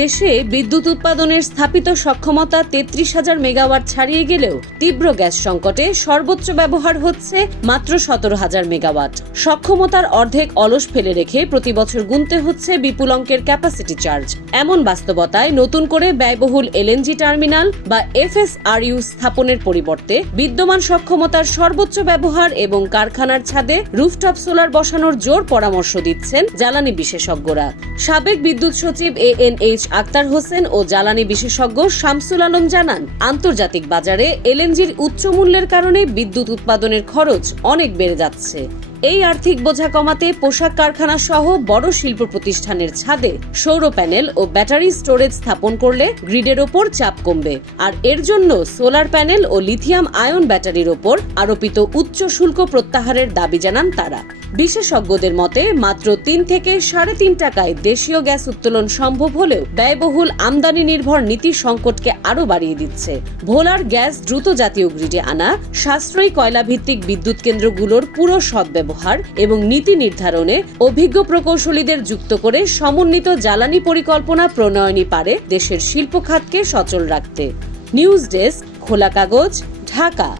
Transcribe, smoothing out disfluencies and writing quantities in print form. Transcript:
দেশে বিদ্যুৎ উৎপাদনের স্থাপিত সক্ষমতা 33,000 মেগাওয়াট ছাড়িয়ে গেলেও তীব্র গ্যাস সংকটে সর্বোচ্চ ব্যবহার হচ্ছে মাত্র 17,000 মেগাওয়াট। সক্ষমতার অর্ধেক অলস ফেলে রেখে প্রতি বছর গুনতে হচ্ছে বিপুল অঙ্কের ক্যাপাসিটি চার্জ। এমন বাস্তবতায় নতুন করে ব্যয়বহুল এলএনজি টার্মিনাল বা এফএসআরইউ স্থাপনের পরিবর্তে বিদ্যমান সক্ষমতার সর্বোচ্চ ব্যবহার এবং কারখানার ছাদে রুফটপ সোলার বসানোর জোর পরামর্শ দিচ্ছেন জ্বালানি বিশেষজ্ঞরা। সাবেক বিদ্যুৎ সচিব ANH আক্তার হোসেন ও জ্বালানি বিশেষজ্ঞ শামসুল আলম জানান, আন্তর্জাতিক বাজারে এলএনজির উচ্চ মূল্যের কারণে বিদ্যুৎ উৎপাদনের খরচ অনেক বেড়ে যাচ্ছে। এই আর্থিক বোঝা কমাতে পোশাক কারখানা সহ বড় শিল্প প্রতিষ্ঠানের ছাদে সৌর প্যানেল ও ব্যাটারি স্টোরেজ স্থাপন করলে গ্রিডের ওপর চাপ কমবে। আর এর জন্য সোলার প্যানেল ও লিথিয়াম আয়ন ব্যাটারির ওপর আরোপিত উচ্চ শুল্ক প্রত্যাহারের দাবি জানান তারা। বিশেষজ্ঞদের মতে মাত্র 3 থেকে 3.5 টাকায় দেশীয় গ্যাস উত্তোলন সম্ভব হলেও ব্যয়বহুল আমদানি নির্ভর নীতি সংকটকে আরও বাড়িয়ে দিচ্ছে। ভোলার গ্যাস দ্রুত জাতীয় গ্রিডে আনা, সাশ্রয়ী কয়লাভিত্তিক বিদ্যুৎ কেন্দ্রগুলোর পুরো সদ্ব্যবহার এবং নীতি নির্ধারণে অভিজ্ঞ প্রকৌশলীদের যুক্ত করে সমন্বিত জ্বালানি পরিকল্পনা প্রণয়নই পারে দেশের শিল্প খাতকে সচল রাখতে। নিউজ ডেস্ক, খোলা কাগজ, ঢাকা।